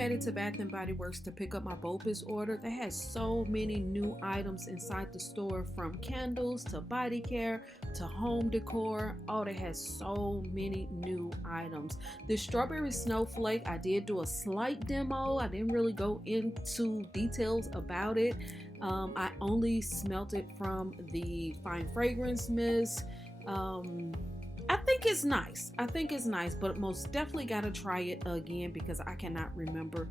made it to Bath & Body Works to pick up my BOPUS order. They had so many new items inside the store, from candles to body care to home decor. Oh, they had so many new items. This strawberry snowflake, I did do a slight demo. I didn't really go into details about it. I only smelt it from the fine fragrance mist. I think it's nice. But most definitely gotta try it again because I cannot remember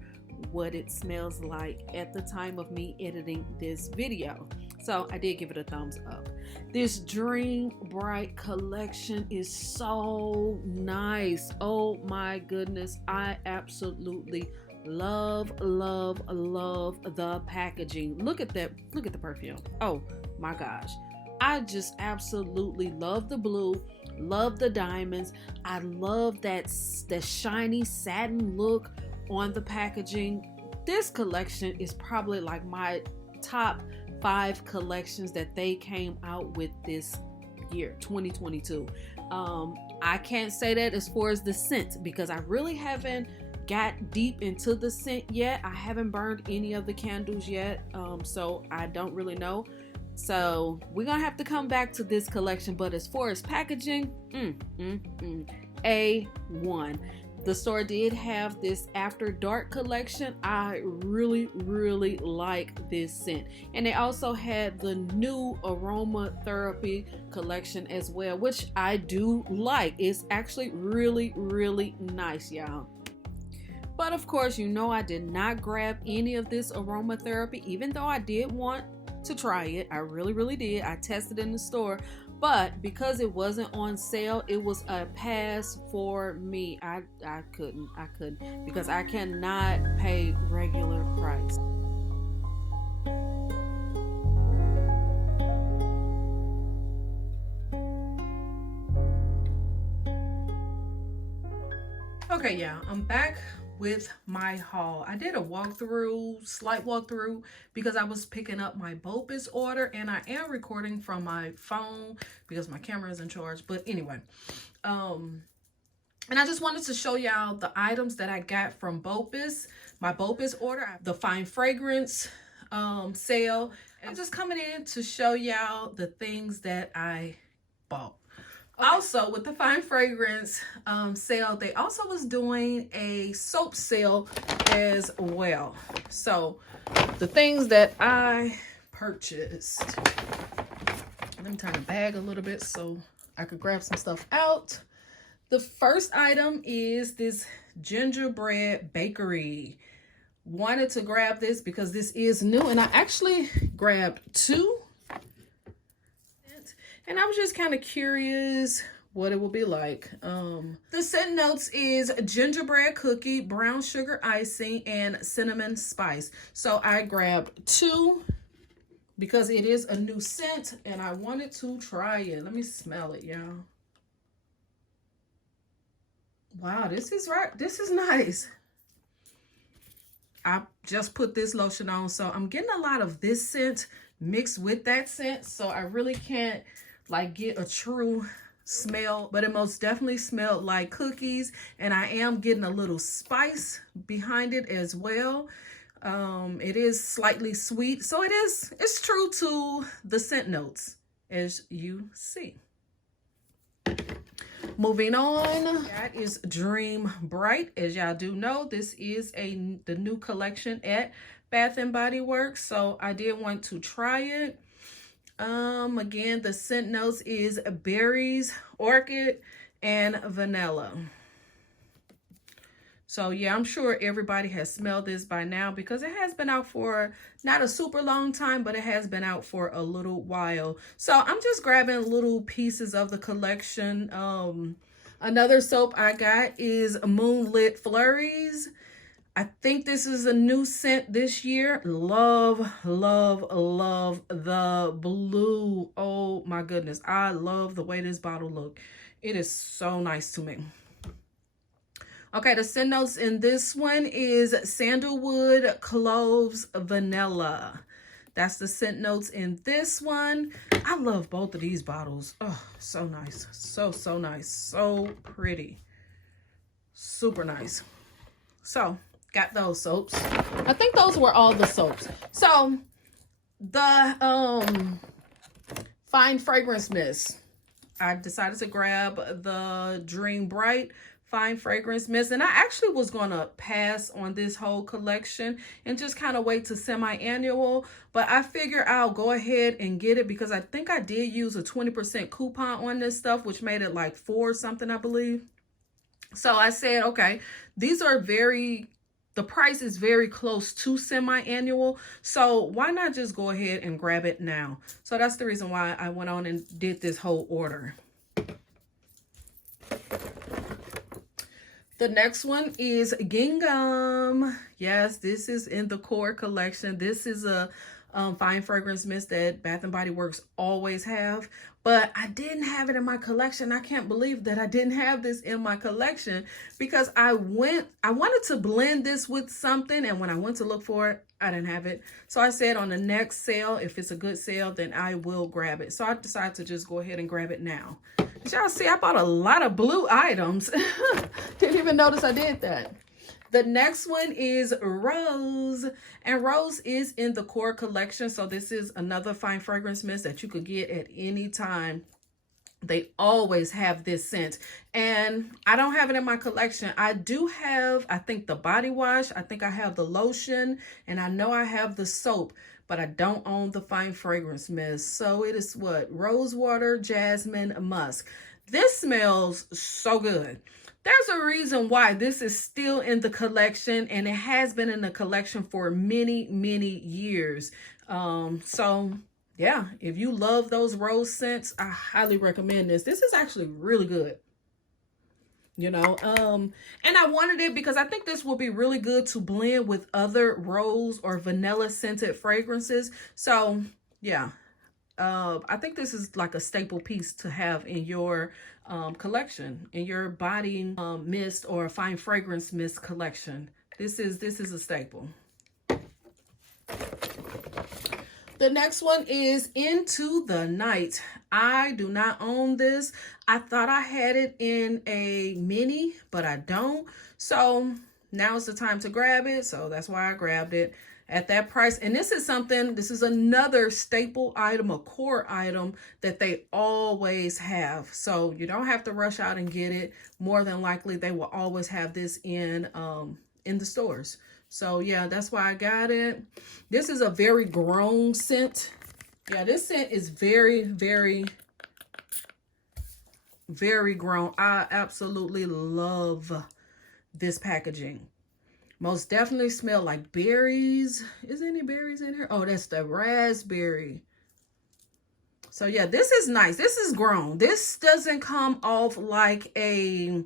what it smells like at the time of me editing this video. So I did give it a thumbs up. This Dream Bright collection is so nice. Oh my goodness. I absolutely love the packaging. Look at that. Look at the perfume. Oh my gosh. I just absolutely love the blue, love the diamonds. I love the shiny satin look on the packaging. This collection is probably like my top 5 collections that they came out with this year, 2022. I can't say that as far as the scent because I really haven't got deep into the scent yet. I haven't burned any of the candles yet, so I don't really know. So we're gonna have to come back to this collection, but as far as packaging, A1. The store did have this After Dark collection. I really like this scent. And they also had the new aromatherapy collection as well, which I do like. It's actually really nice, y'all. But of course, you know I did not grab any of this aromatherapy, even though I did want to try it. I really did. I tested in the store, but because it wasn't on sale, it was a pass for me. I couldn't because I cannot pay regular price. Okay, yeah, I'm back with my haul. I did a slight walkthrough because I was picking up my BOPUS order, and I am recording from my phone because my camera is in charge. But anyway, and I just wanted to show y'all the items that I got from BOPUS, my BOPUS order, the fine fragrance sale. I'm just coming in to show y'all the things that I bought. Also, with the fine fragrance sale, they also was doing a soap sale as well. So the things that I purchased, let me turn the bag a little bit so I could grab some stuff out. The first item is this Gingerbread Bakery. Wanted to grab this because this is new, and I actually grabbed 2. And I was just kind of curious what it will be like. The scent notes is gingerbread cookie, brown sugar icing, and cinnamon spice. So I grabbed 2 because it is a new scent and I wanted to try it. Let me smell it, y'all. Wow, this is nice. I just put this lotion on, so I'm getting a lot of this scent mixed with that scent, so I really can't like get a true smell, but it most definitely smelled like cookies, and I am getting a little spice behind it as well. It is slightly sweet, so it's true to the scent notes, as you see. Moving on, that is Dream Bright. As y'all do know, this is the new collection at Bath & Body Works, so I did want to try it. Again, the scent notes is berries, orchid, and vanilla. So yeah, I'm sure everybody has smelled this by now because it has been out for not a super long time, but it has been out for a little while. So I'm just grabbing little pieces of the collection. Another soap I got is Moonlit Flurries. I think this is a new scent this year. Love the blue. Oh my goodness. I love the way this bottle looks. It is so nice to me. Okay, the scent notes in this one is sandalwood, cloves, vanilla. That's the scent notes in this one. I love both of these bottles. Oh, so nice. So nice. So pretty. Super nice. So got those soaps. I think those were all the soaps. So the fine fragrance mist, I decided to grab the Dream Bright fine fragrance mist, and I actually was gonna pass on this whole collection and just kind of wait to semi-annual, but I figure I'll go ahead and get it because I think I did use a 20% coupon on this stuff, which made it like $4 something, I believe. So I said, okay, these are the price is very close to semi-annual, so why not just go ahead and grab it now? So that's the reason why I went on and did this whole order. The next one is Gingham. Yes, this is in the core collection. This is a fine fragrance mist that Bath and Body Works always have, but I didn't have it in my collection. I can't believe that I didn't have this in my collection because I wanted to blend this with something, and when I went to look for it, I didn't have it. So I said on the next sale, if it's a good sale, then I will grab it. So I decided to just go ahead and grab it now. As y'all see, I bought a lot of blue items. Didn't even notice I did that. The next one is Rose, and Rose is in the core collection. So this is another fine fragrance mist that you could get at any time. They always have this scent, and I don't have it in my collection. I do have, I think, the body wash. I think I have the lotion, and I know I have the soap, but I don't own the fine fragrance mist. So it is what? Rose water, jasmine, musk. This smells so good. There's a reason why this is still in the collection, and it has been in the collection for many, many years. So yeah, if you love those rose scents, I highly recommend this. This is actually really good. You know, and I wanted it because I think this will be really good to blend with other rose or vanilla scented fragrances. So yeah, I think this is like a staple piece to have in your collection, in your body mist or fine fragrance mist collection. This is a staple. The next one is Into the Night. I do not own this. I thought I had it in a mini, but I don't. So now is the time to grab it. So that's why I grabbed it at that price. And this is another staple item, a core item that they always have. So you don't have to rush out and get it. More than likely, they will always have this in the stores. So yeah, that's why I got it. This is a very grown scent. Yeah, this scent is very, very, very grown. I absolutely love this packaging. Most definitely smell like berries. Is there any berries in here? Oh, that's the raspberry. So yeah, this is nice. This is grown. This doesn't come off like a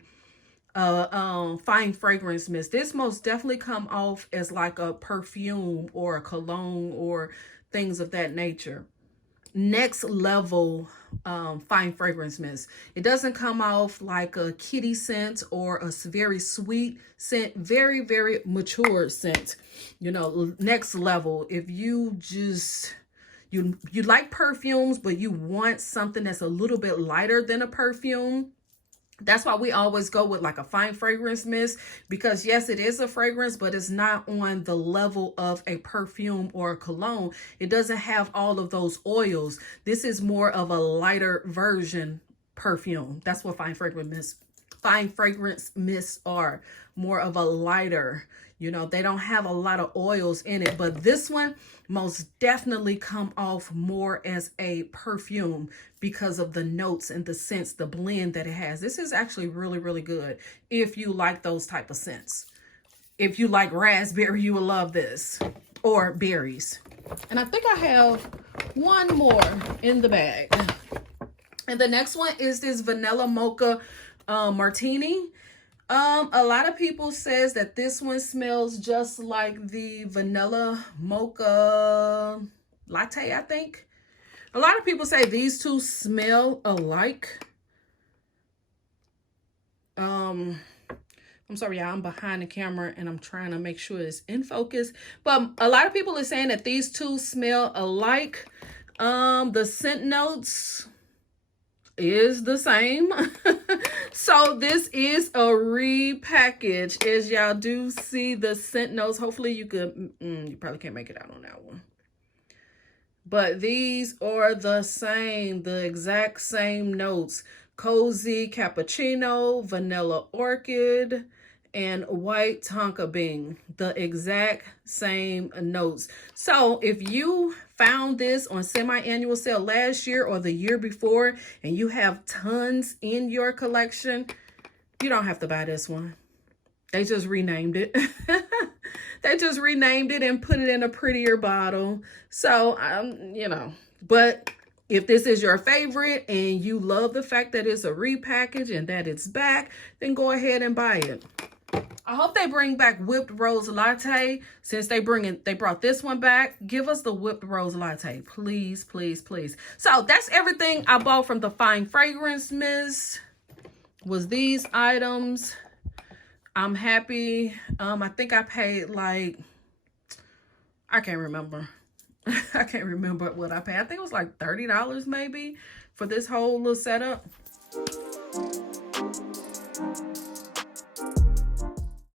fine fragrance mist. This most definitely come off as like a perfume or a cologne or things of that nature. Next level fine fragrance mist. It doesn't come off like a kitty scent or a very sweet scent. Very, very mature scent. You know, next level. If you just you like perfumes, but you want something that's a little bit lighter than a perfume, that's why we always go with like a fine fragrance mist, because yes, it is a fragrance, but it's not on the level of a perfume or a cologne. It doesn't have all of those oils. This is more of a lighter version perfume. That's what fine fragrance mists are. More of a lighter, you know, they don't have a lot of oils in it, but this one most definitely come off more as a perfume because of the notes and the scents, the blend that it has. This is actually really, really good if you like those type of scents. If you like raspberry, you will love this, or berries. And I think I have one more in the bag. And the next one is this Vanilla Mocha Martini. A lot of people says that this one smells just like the Vanilla Mocha Latte, I think. A lot of people say these two smell alike. I'm sorry, y'all, I'm behind the camera and I'm trying to make sure it's in focus. But a lot of people are saying that these two smell alike. The scent notes, is the same. So this is a repackage. As y'all do see the scent notes. Hopefully you could, you probably can't make it out on that one. But these are the same, the exact same notes. Cozy Cappuccino, Vanilla Orchid, and White Tonka Bean. The exact same notes. So if you found this on semi-annual sale last year or the year before, and you have tons in your collection, you don't have to buy this one. They just renamed it. They just renamed it and put it in a prettier bottle. So, you know, but if this is your favorite and you love the fact that it's a repackage and that it's back, then go ahead and buy it. I hope they bring back whipped rose latte. Since they brought this one back, give us the whipped rose latte, please, please, please. So that's everything I bought from the Fine Fragrance Mist. Was these items. I'm happy. I think I paid like, I can't remember. I can't remember what I paid. I think it was like $30 maybe for this whole little setup.